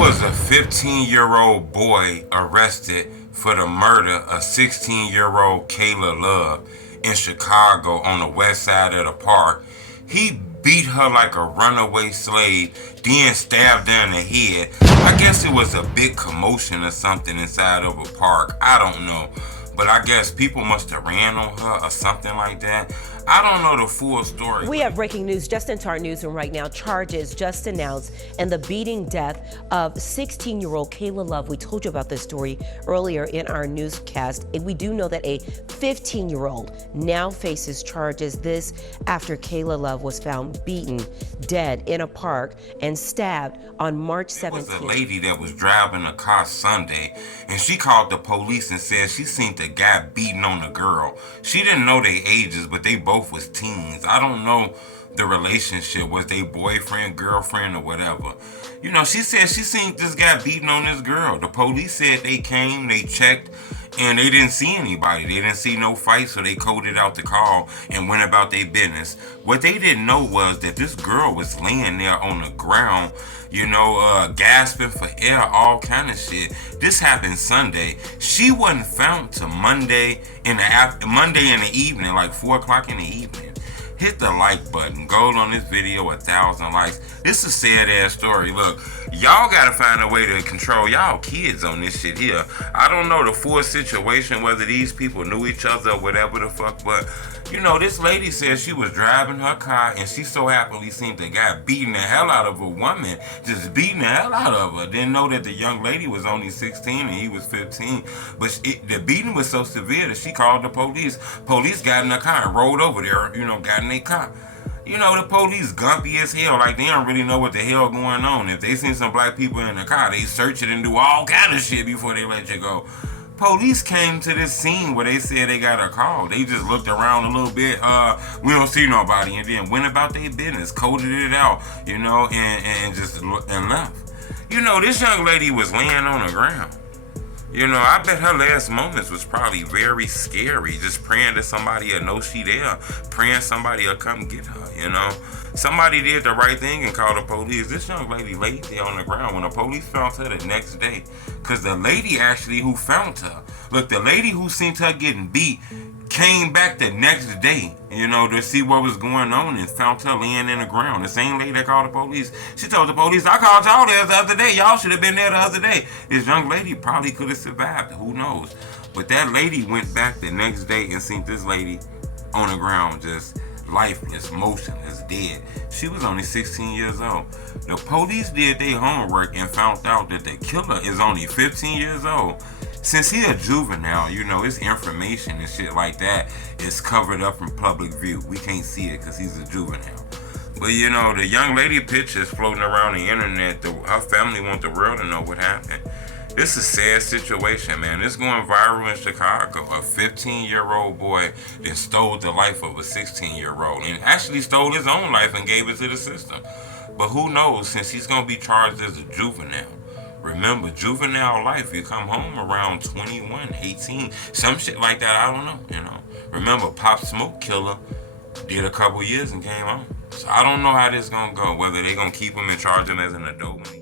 was a 15-year-old boy arrested for the murder of 16-year-old Kayla Love in Chicago on the west side of the park. He beat her like a runaway slave, then stabbed her in the head. I guess it was a big commotion or something inside of a park. I don't know. But I guess people must have ran on her or something like that. I don't know the full story. We have breaking news just into our newsroom right now. Charges just announced in the beating death of 16-year-old Kayla Love. We told you about this story earlier in our newscast. And we do know that a 15-year-old now faces charges. This after Kayla Love was found beaten, dead in a park and stabbed on March 17th. There was a lady that was driving a car Sunday, and she called the police and said she seen the guy beating on the girl. She didn't know their ages, but they both was teens. I don't know the relationship. Was they boyfriend, girlfriend, or whatever? You know, she said she seen this guy beating on this girl. The police said they came, they checked, and they didn't see anybody. They didn't see no fight, so they coded out the call and went about their business. What they didn't know was that this girl was laying there on the ground, gasping for air, all kind of shit. This happened Sunday. She wasn't found till Monday in the evening, like 4 o'clock in the evening. Hit the like button. Go on this video 1,000 likes. This is a sad ass story. Look, y'all gotta find a way to control y'all kids on this shit here. I don't know the full situation, whether these people knew each other or whatever the fuck, but this lady said she was driving her car and she so happily seen the guy beating the hell out of a woman, just beating the hell out of her. Didn't know that the young lady was only 16 and he was 15, but the beating was so severe that she called the police. Police got in the car and rolled over there, got in their car. The police gumpy as hell, like they don't really know what the hell going on. If they seen some black people in the car, they search it and do all kind of shit before they let you go. Police came to this scene where they said they got a call. They just looked around a little bit, we don't see nobody, and then went about their business, coded it out, and left. This young lady was laying on the ground. I bet her last moments was probably very scary, just praying that somebody will know she there, praying somebody will come get her, Somebody did the right thing and called the police. This young lady laid there on the ground when the police found her the next day. Because the lady actually who found her, look, the lady who seen her getting beat came back the next day, to see what was going on and found her laying in the ground. The same lady that called the police. She told the police, I called y'all there the other day. Y'all should have been there the other day. This young lady probably could have survived. Who knows? But that lady went back the next day and seen this lady on the ground just lifeless, motionless, dead. She was only 16 years old. The police did their homework and found out that the killer is only 15 years old. Since he a juvenile, his information and shit like that is covered up from public view. We can't see it because he's a juvenile. But the young lady pictures floating around the internet. Her family want the world to know what happened. This is a sad situation, man. This going viral in Chicago. A 15-year-old boy that stole the life of a 16-year-old and actually stole his own life and gave it to the system. But who knows, since he's going to be charged as a juvenile. Remember, juvenile life, you come home around 21, 18, some shit like that, I don't know, Remember, Pop Smoke Killer did a couple years and came home. So I don't know how this going to go, whether they going to keep him and charge him as an adult when he